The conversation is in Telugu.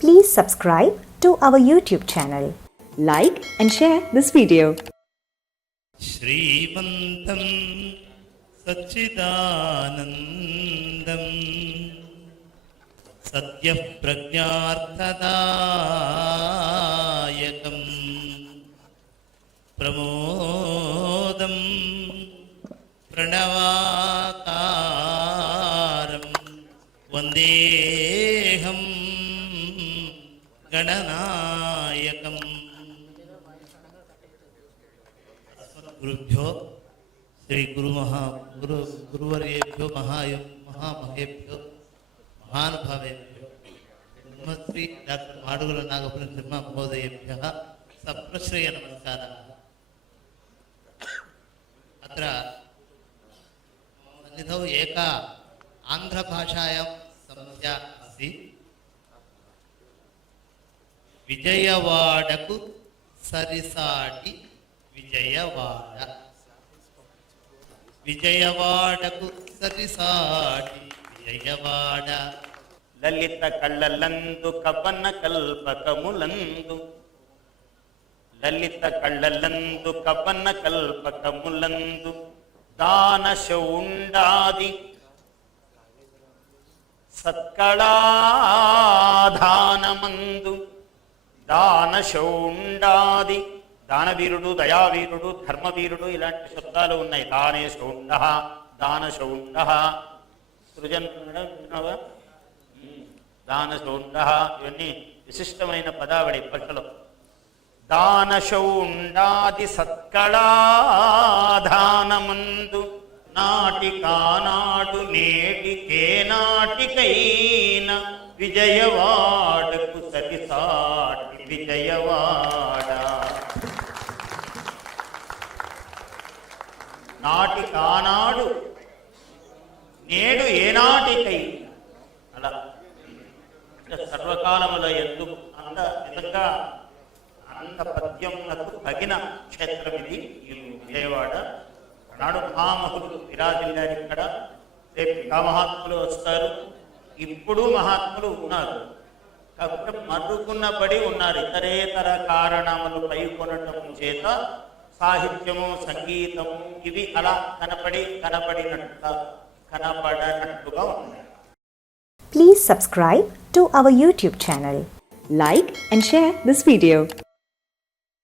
Please subscribe to our YouTube channel. Like and share this video. श्रीमन्तं सच्चिदानन्दम् सद्यः प्रज्ञार्थदायकम् प्रमोदं प्रणवाकारं वन्देऽहं వెంకటనాయకం గురుభ్యో శ్రీ గురు మహా గురు గురువర్యేభ్యో మహాయ మహామహేభ్యో మహానుభావేభ్యో. డాక్టర్ మాడుగుల నాగపురం సింహ మహోదయేభ్య సప్రశ్రయ నమస్కార అత్ర సన్నిధౌ ఏక ఆంధ్రభాషాయాం సమస్య విజయవాడకు సరిసాటి విజయవాడ. విజయవాడకు సరిసాటి విజయవాడ. లలిత కళ్ళలందు కవన కల్పకములందు. లలిత కళ్ళలందు కవన కల్పకములందు. దాన శౌండాది సత్కళాధానమందు. దాన శౌండాది దానవీరుడు దయావీరుడు ధర్మవీరుడు ఇలాంటి శబ్దాలు ఉన్నాయి. దానే శౌండ దానశౌండ. సృజన్ విన్నావా? దానశౌండ. ఇవన్నీ విశిష్టమైన పదావళి భాషలో. దానశౌండాది సత్కళాధానమందు నాటికానాడు నేటికే నాటికైన విజయవాడకు సరిసాటి విజయవాడ. నాటి కానాడు నేడు ఏనాటికై. అలా సర్వకాలముల ఎందు అంత నిజంగా అంత పద్యములకు తగిన క్షేత్రం ఇది ఈ విజయవాడ. నాడు మహామహులు విరాజిల్లారు ఇక్కడ రేపు మహాత్ములు వస్తారు. ఇప్పుడు మహాత్ములు ఉన్నారు. కాకపోతే మరుగున్న ఉన్నారు. ఇతరేతర కారణములు పైకొనటం చేత సాహిత్యము సంగీతము ఇవి అలా కనపడి కనపడినట్టుగా కనపడనట్టుగా ఉన్నాయి. Please subscribe to our YouTube channel like and share this video